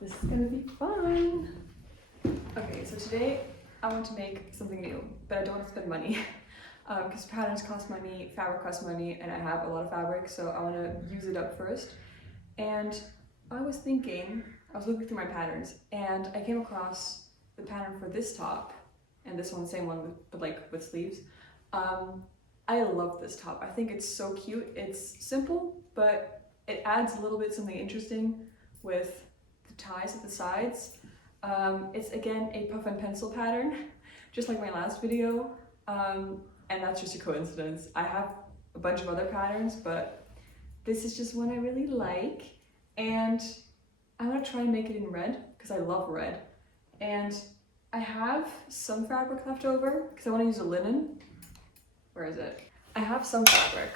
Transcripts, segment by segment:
This is gonna be fun. Okay, so today I want to make something new, but I don't want to spend money because patterns cost money, fabric costs money, and I have a lot of fabric, so I want to use it up first. And I was thinking, I was looking through my patterns, and I came across the pattern for this top, and this one, same one, but like with sleeves. I love this top. I think it's so cute. It's simple, but it adds a little bit something interesting with the ties at the sides. It's again a puff and pencil pattern, just like my last video, and that's just a coincidence. I have a bunch of other patterns, but this is just one I really like, and I want to try and make it in red because I love red. And I have some fabric left over because I want to use a linen. Where is it? I have some fabric,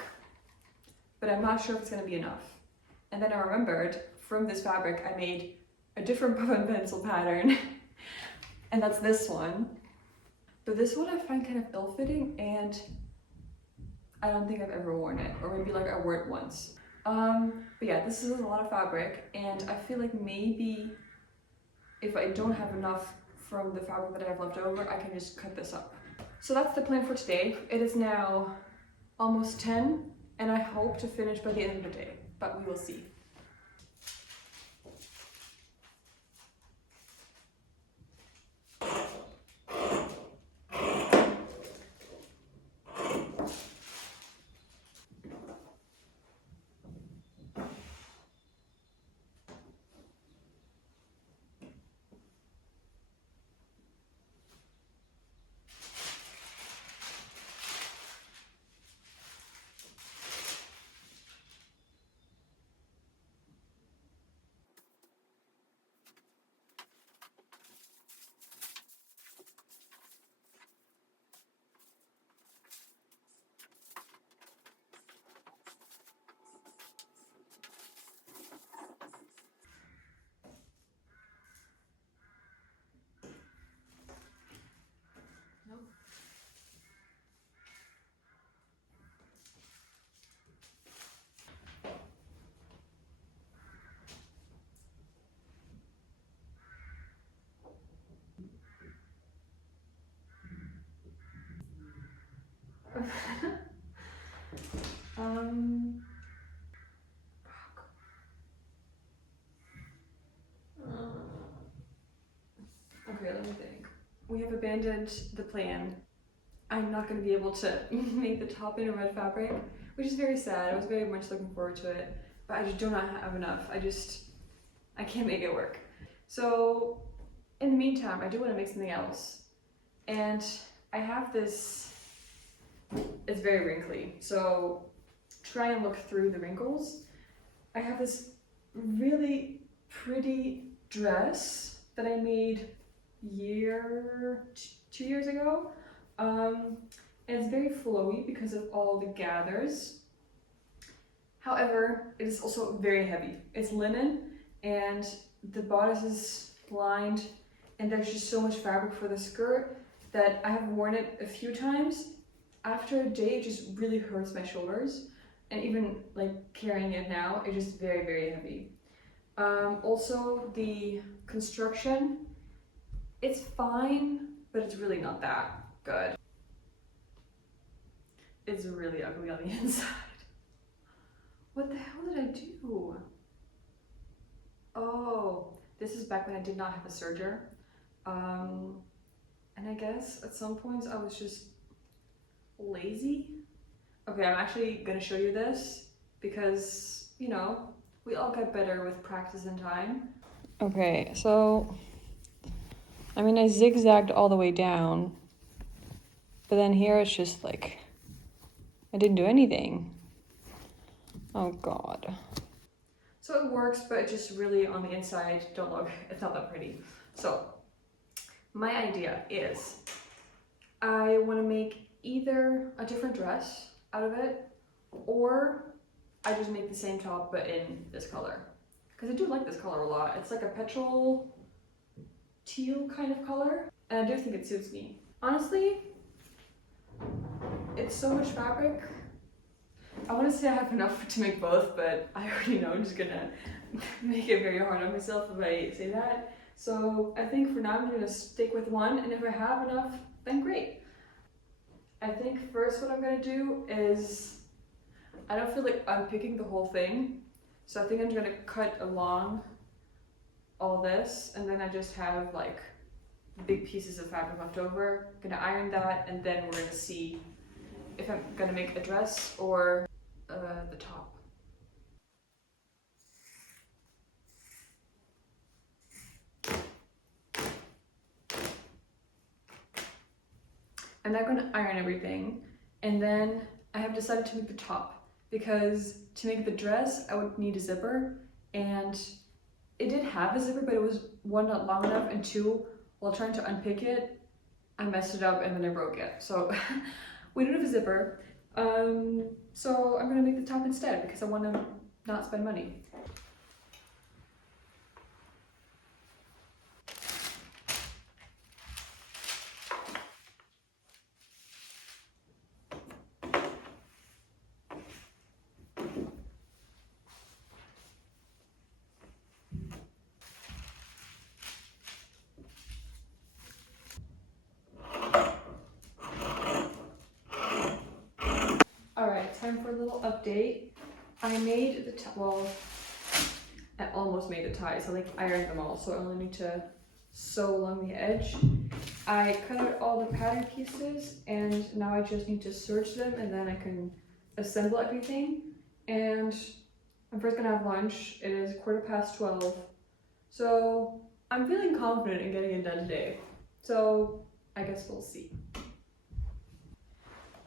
but I'm not sure if it's going to be enough. And then I remembered from this fabric I made a different puff and pencil pattern, and that's this one. But this one I find kind of ill-fitting, and I don't think I've ever worn it, or maybe like I wore it once. But yeah, this is a lot of fabric, and I feel like maybe if I don't have enough from the fabric that I have left over, I can just cut this up. So that's the plan for today. It is now almost 10, and I hope to finish by the end of the day, but we will see. Okay, let me think. We have abandoned the plan. I'm not going to be able to make the top in a red fabric, which is very sad. I was very much looking forward to it, but I just do not have enough. I can't make it work. So in the meantime, I do want to make something else. And I have this, it's very wrinkly, so try and look through the wrinkles. I have this really pretty dress that I made 2 years ago. And it's very flowy because of all the gathers. However, it is also very heavy. It's linen, and the bodice is lined, and there's just so much fabric for the skirt that I have worn it a few times. After a day, it just really hurts my shoulders, and even like carrying it now, it's just very, very heavy. Also, the construction, it's fine, but it's really not that good. It's really ugly on the inside. What the hell did I do? Oh, this is back when I did not have a serger. And I guess at some points I was just lazy. Okay, I'm actually gonna show you this because, you know, we all get better with practice and time. Okay, so, I mean, I zigzagged all the way down, but then here it's just like, I didn't do anything. Oh God. So it works, but it just really on the inside, don't look, it's not that pretty. So my idea is I want to make either a different dress out of it, or I just make the same top but in this color. Because I do like this color a lot. It's like a petrol teal kind of color, and I do think it suits me. Honestly, it's so much fabric. I want to say I have enough to make both, but I already know I'm just gonna make it very hard on myself if I say that. So I think for now I'm gonna stick with one, and if I have enough, then great. I think first what I'm gonna do is, I don't feel like unpicking the whole thing, so I think I'm gonna cut along all this, and then I just have like big pieces of fabric left over. I'm gonna iron that, and then we're gonna see if I'm gonna make a dress or the top. I'm now gonna iron everything, and then I have decided to make the top, because to make the dress I would need a zipper, and it did have a zipper, but it was one, not long enough, and two, while trying to unpick it, I messed it up and then I broke it. So we don't have a zipper. So I'm gonna make the top instead because I want to not spend money. Alright, time for a little update. I made the tie, well, I almost made the ties. I like ironed them all, so I only need to sew along the edge. I cut out all the pattern pieces, and now I just need to serge them, and then I can assemble everything. And I'm first gonna have lunch. It is 12:15, so I'm feeling confident in getting it done today. So I guess we'll see.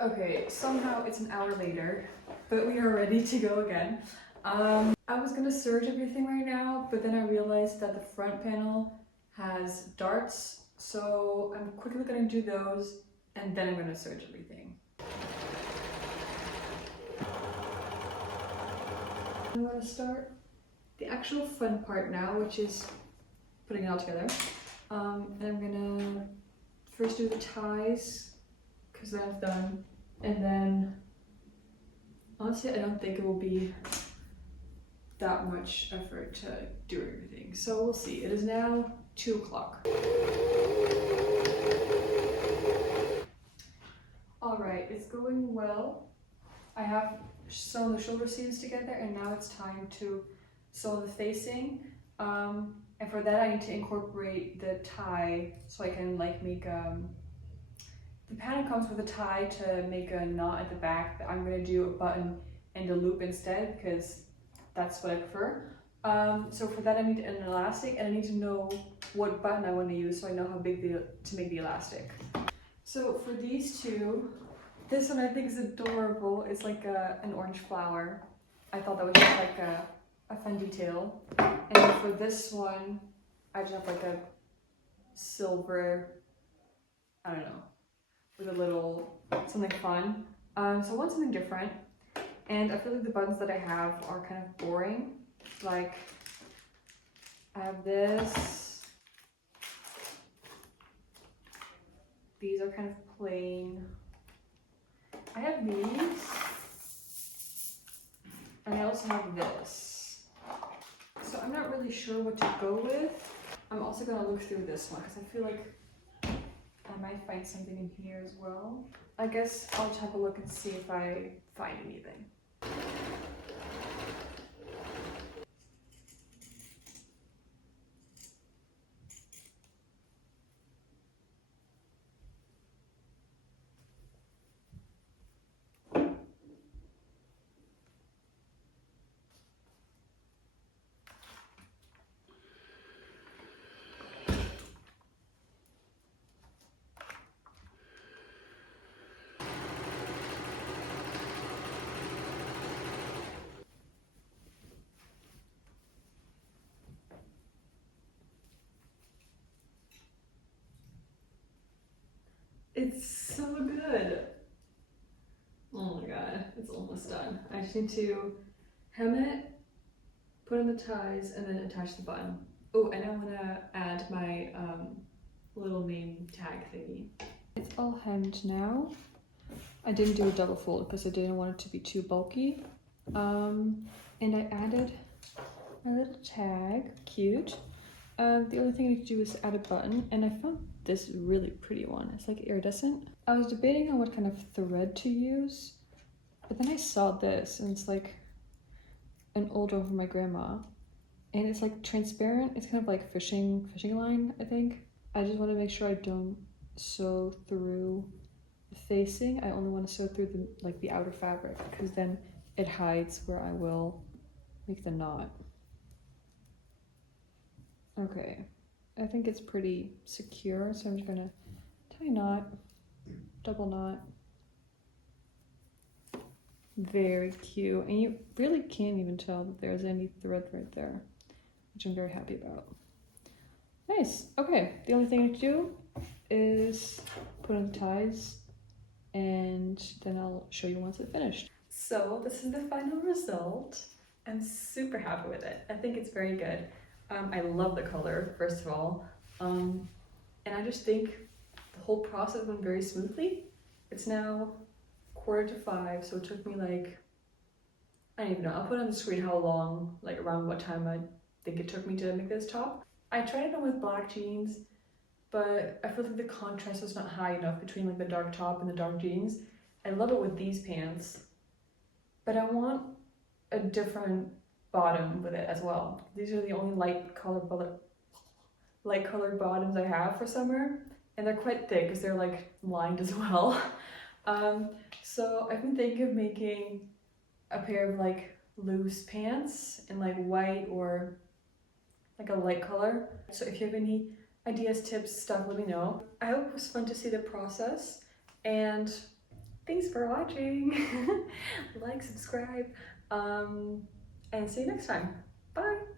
Okay, somehow it's an hour later, but we are ready to go again. I was gonna serge everything right now, but then I realized that the front panel has darts, so I'm quickly gonna do those, and then I'm gonna serge everything. I'm gonna start the actual fun part now, which is putting it all together. And I'm gonna first do the ties, because that's done, and then honestly I don't think it will be that much effort to do everything, so we'll see. It is now 2 o'clock. Alright, it's going well. I have sewn the shoulder seams together, and now it's time to sew the facing. And for that I need to incorporate the tie, so I can like make the pattern comes with a tie to make a knot at the back, but I'm going to do a button and a loop instead because that's what I prefer. So for that I need an elastic, and I need to know what button I want to use so I know how big to make the elastic. So for these two, this one I think is adorable. It's like an orange flower. I thought that was just like a fun detail. And for this one, I just have like a silver, I don't know, with a little something fun. So I want something different, and I feel like the buttons that I have are kind of boring. Like I have this, these are kind of plain. I have these, and I also have this. So I'm not really sure what to go with. I'm also gonna look through this one because I feel like I might find something in here as well. I guess I'll just have a look and see if I find anything. It's so good. Oh my god, it's almost done. I just need to hem it, put in the ties, and then attach the button. Oh, and I want to add my little name tag thingy. It's all hemmed now. I didn't do a double fold because I didn't want it to be too bulky. And I added A little tag, cute. The only thing I need to do is add a button, and I found this really pretty one. It's like iridescent. I was debating on what kind of thread to use, but then I saw this, and it's like an old one from my grandma, and it's like transparent. It's kind of like fishing line, I think. I just want to make sure I don't sew through the facing. I only want to sew through the outer fabric, because then it hides where I will make the knot. Okay, I think it's pretty secure, so I'm just gonna tie a knot, double knot. Very cute, and you really can't even tell that there's any thread right there, which I'm very happy about. Nice. Okay, the only thing I have to do is put on the ties, and then I'll show you once it's finished. So this is the final result. I'm super happy with it. I think it's very good. I love the color, first of all, and I just think the whole process went very smoothly. It's now 4:45, so it took me like, I don't even know, I'll put on the screen how long, like around what time I think it took me to make this top. I tried it on with black jeans, but I feel like the contrast was not high enough between like the dark top and the dark jeans. I love it with these pants, but I want a different bottom with it as well. These are the only light colored bottoms I have for summer, and they're quite thick because they're like lined as well. So I've been thinking of making a pair of like loose pants in like white or like a light color. So if you have any ideas, tips, stuff, let me know. I hope it was fun to see the process, and thanks for watching. Like, subscribe, and see you next time. Bye.